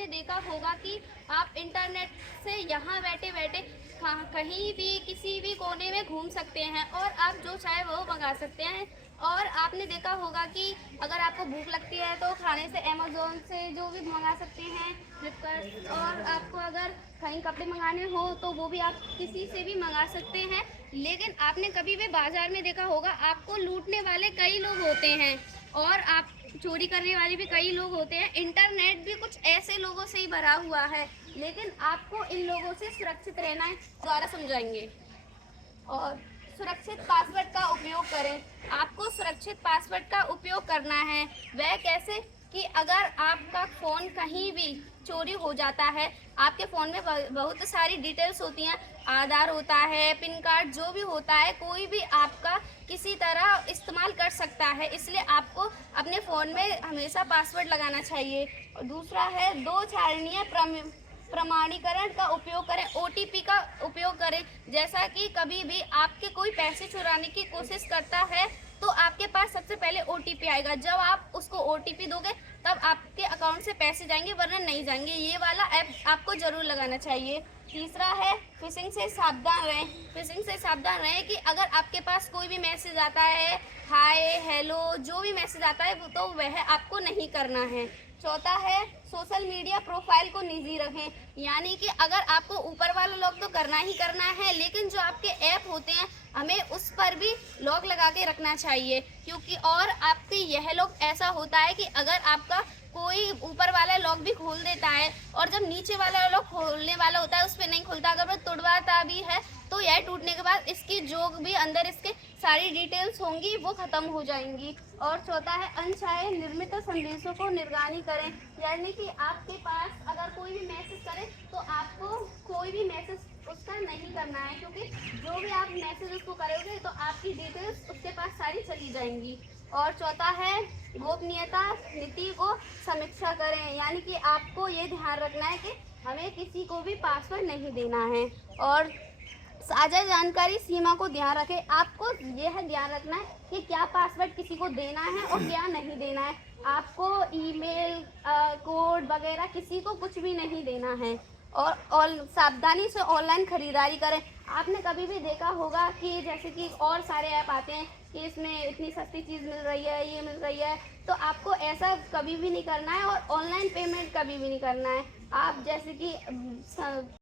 आपने देखा होगा कि आप इंटरनेट से यहाँ बैठे बैठे कहीं भी किसी भी कोने में घूम सकते हैं और आप जो चाहे वो मंगा सकते हैं। और आपने देखा होगा कि अगर आपको भूख लगती है तो खाने से अमेज़न से जो भी मंगा सकते हैं, फ्लिपकार्ट। और आपको अगर कहीं कपड़े मंगाने हो तो वो भी आप किसी से भी मंगा सकते हैं। लेकिन आपने कभी भी बाज़ार में देखा होगा आपको लूटने वाले कई लोग होते हैं और आप चोरी करने वाले भी कई लोग होते हैं। इंटरनेट भी कुछ ऐसे लोगों से ही भरा हुआ है, लेकिन आपको इन लोगों से सुरक्षित रहना है। द्वारा समझाएंगे। और सुरक्षित पासवर्ड का उपयोग करें। आपको सुरक्षित पासवर्ड का उपयोग करना है। वह कैसे कि अगर आपका फ़ोन कहीं भी चोरी हो जाता है, आपके फ़ोन में बहुत सारी डिटेल्स होती हैं, आधार होता है, पिन कार्ड, जो भी होता है, कोई भी आपका किसी तरह इस्तेमाल कर सकता है। इसलिए आपको अपने फ़ोन में हमेशा पासवर्ड लगाना चाहिए। और दूसरा है दो चरणीय प्रमाणीकरण का उपयोग करें। ओटीपी का उपयोग करें। जैसा कि कभी भी आपके कोई पैसे चुराने की कोशिश करता है तो आपके पास सबसे पहले ओटीपी आएगा। जब आप उसको ओटीपी दोगे तब आपके अकाउंट से पैसे जाएंगे, वरना नहीं जाएंगे। ये वाला ऐप आपको ज़रूर लगाना चाहिए। तीसरा है फिशिंग से सावधान रहें। फिशिंग से सावधान रहें कि अगर आपके पास कोई भी मैसेज आता है, हाय, हेलो, जो भी मैसेज आता है वो तो वह आपको नहीं करना है। चौथा है सोशल मीडिया प्रोफाइल को निजी रखें। यानी कि अगर आपको ऊपर वाला लॉक तो करना ही करना है, लेकिन जो आपके ऐप होते हैं हमें उस पर भी लॉक लगा के रखना चाहिए। क्योंकि और आपके यह लॉक ऐसा होता है कि अगर आपका कोई ऊपर वाला लॉक भी खोल देता है और जब नीचे वाला लॉक खोलने वाला होता है उस पर नहीं खुलता, अगर वो तुड़वाता भी है तो यह टूटने के बाद इसकी जो भी अंदर इसके सारी डिटेल्स होंगी वो ख़त्म हो जाएंगी। और चौथा है अनचाहे निर्मित संदेशों को निगरानी करें। यानी कि आपके पास अगर कोई भी मैसेज करे तो आपको कोई भी मैसेज उसका नहीं करना है, क्योंकि जो भी आप मैसेज उसको करोगे तो आपकी डिटेल्स उसके पास सारी चली जाएंगी। और चौथा है गोपनीयता नीति को समीक्षा करें। यानी कि आपको ये ध्यान रखना है कि हमें किसी को भी पासवर्ड नहीं देना है। और साझा जानकारी सीमा को ध्यान रखें। आपको यह ध्यान रखना है कि क्या पासवर्ड किसी को देना है और क्या नहीं देना है। आपको ईमेल, कोड वगैरह किसी को कुछ भी नहीं देना है। और सावधानी से ऑनलाइन खरीदारी करें। आपने कभी भी देखा होगा कि जैसे कि और सारे ऐप आते हैं कि इसमें इतनी सस्ती चीज़ मिल रही है, ये मिल रही है, तो आपको ऐसा कभी भी नहीं करना है और ऑनलाइन पेमेंट कभी भी नहीं करना है। आप जैसे कि